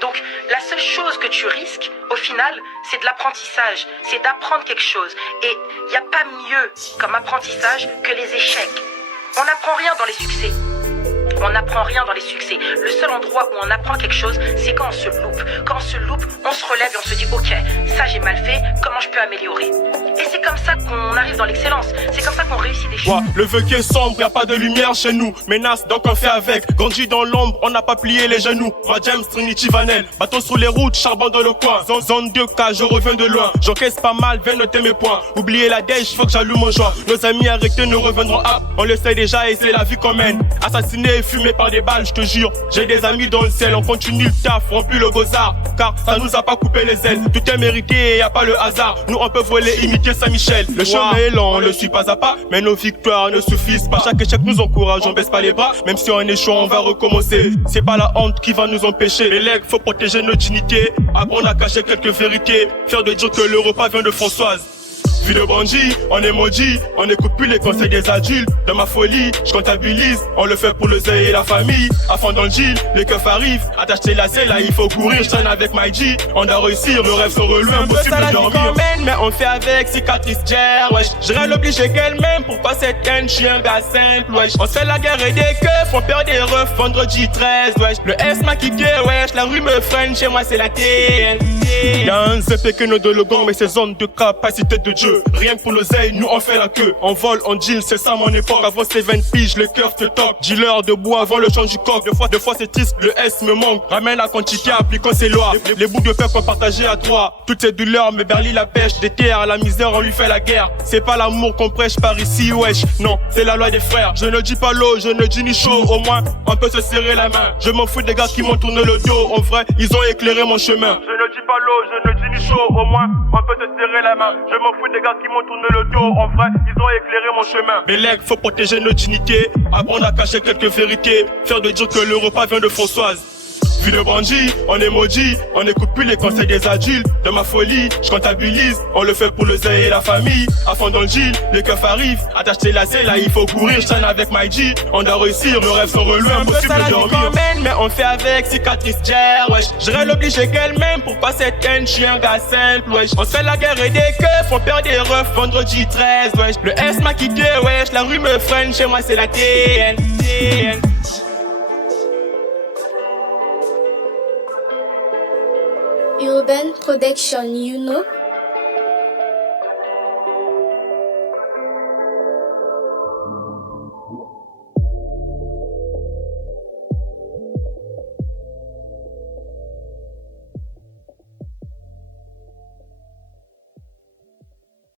Donc la seule chose que tu risques, au final, c'est de l'apprentissage, c'est d'apprendre quelque chose. Et il n'y a pas mieux comme apprentissage que les échecs. On n'apprend rien dans les succès. On n'apprend rien dans les succès. Le seul endroit où on apprend quelque chose, c'est quand on se loupe. Quand on se loupe, on se relève et on se dit « Ok, ça j'ai mal fait, comment je peux améliorer ?» Et c'est comme ça qu'on arrive dans l'excellence. C'est comme ça qu'on réussit des choses. Ouais, le vœu qui est sombre, y'a pas de lumière chez nous. Menace, donc on fait avec. Grandi dans l'ombre, on n'a pas plié les genoux. Moi James, Trinity, Vanel. Bateau sur les routes, charbon dans le coin. Zone 2K, je reviens de loin. J'encaisse pas mal, viens noter mes points. Oubliez la dèche, faut que j'allume mon joint. Nos amis arrêtés ne reviendront pas. On le sait déjà et c'est la vie qu'on mène. Assassiné et fumé par des balles, je te jure. J'ai des amis dans le ciel, on continue le taf, on remplit le gozard. Car ça nous a pas coupé les ailes. Tout est mérité et y a pas le hasard. Nous on peut voler, imiter Saint-Michel. Le chemin est lent, on le suit pas à pas. Mais nos victoires ne suffisent pas. Chaque échec nous encourage, on baisse pas les bras. Même si on échoue, on va recommencer. C'est pas la honte qui va nous empêcher. Les legs, faut protéger notre dignité. Apprendre à cacher quelques vérités. Faire de dire que le repas vient de Françoise. Vie de bandit, on est maudit, on n'écoute plus les conseils des adultes. De ma folie, je comptabilise, on le fait pour le zèle et la famille. À fond dans le deal, les keufs arrivent, attache tes lacets, là il faut courir, je traîne avec my G. On doit réussir, le rêve sont relevés, impossible de dormir. Mais on fait avec cicatrice Jer, wesh. J'irai l'obliger qu'elle m'aime, pourquoi cette haine, je suis un gars simple, wesh. On se fait la guerre et des keufs, on perd des refs, vendredi 13, wesh. Le S m'a kické, wesh, la rue me freine, chez moi c'est la TN. Y'a un ZP que nous de le gang, mais c'est zone de capacité de Dieu. Rien que pour l'oseille, nous on fait la queue. On vole, on deal, c'est ça mon époque. Avant ces 20 piges, le cœur te toque. Dealer de bois avant le change du coq. Deux fois c'est triste, le S me manque. Ramène la quantité, appliquons ses lois. Les bouts de fer qu'on partageait à trois. Toutes ces douleurs me berlient la pêche. Des terres à la misère, on lui fait la guerre. C'est pas l'amour qu'on prêche par ici, wesh. Non, c'est la loi des frères. Je ne dis pas l'eau, je ne dis ni chaud. Au moins, on peut se serrer la main. Je m'en fous des gars qui m'ont tourné le dos. En vrai, ils ont éclairé mon chemin. Je ne dis pas l'eau, je ne dis ni chaud. Au moins, on peut se serrer la main. Je m'en fous des gars qui m'ont tourné le dos. En vrai, ils ont éclairé mon chemin. Mais legs, faut protéger notre dignité. Apprendre à cacher quelques vérités. Faire de dire que le repas vient de Françoise. Vie de bandit, on est maudit, on n'écoute plus les conseils des adultes. De ma folie, je comptabilise, on le fait pour le zèle et la famille. À fond dans le deal, les keufs arrivent, attache tes lacets, là il faut courir, je traîne avec my G. On doit réussir, nos rêves sont relevés, impossible de dormir. Mais on fait avec cicatrice Jer, wesh. J'irai l'obliger qu'elle m'aime, pourquoi cette haine, je suis un gars simple, wesh. On se fait la guerre et des keufs, on perd des refs, vendredi 13, wesh. Le S m'a kické, wesh, la rue me freine, chez moi c'est la TN. Urban Production, you know.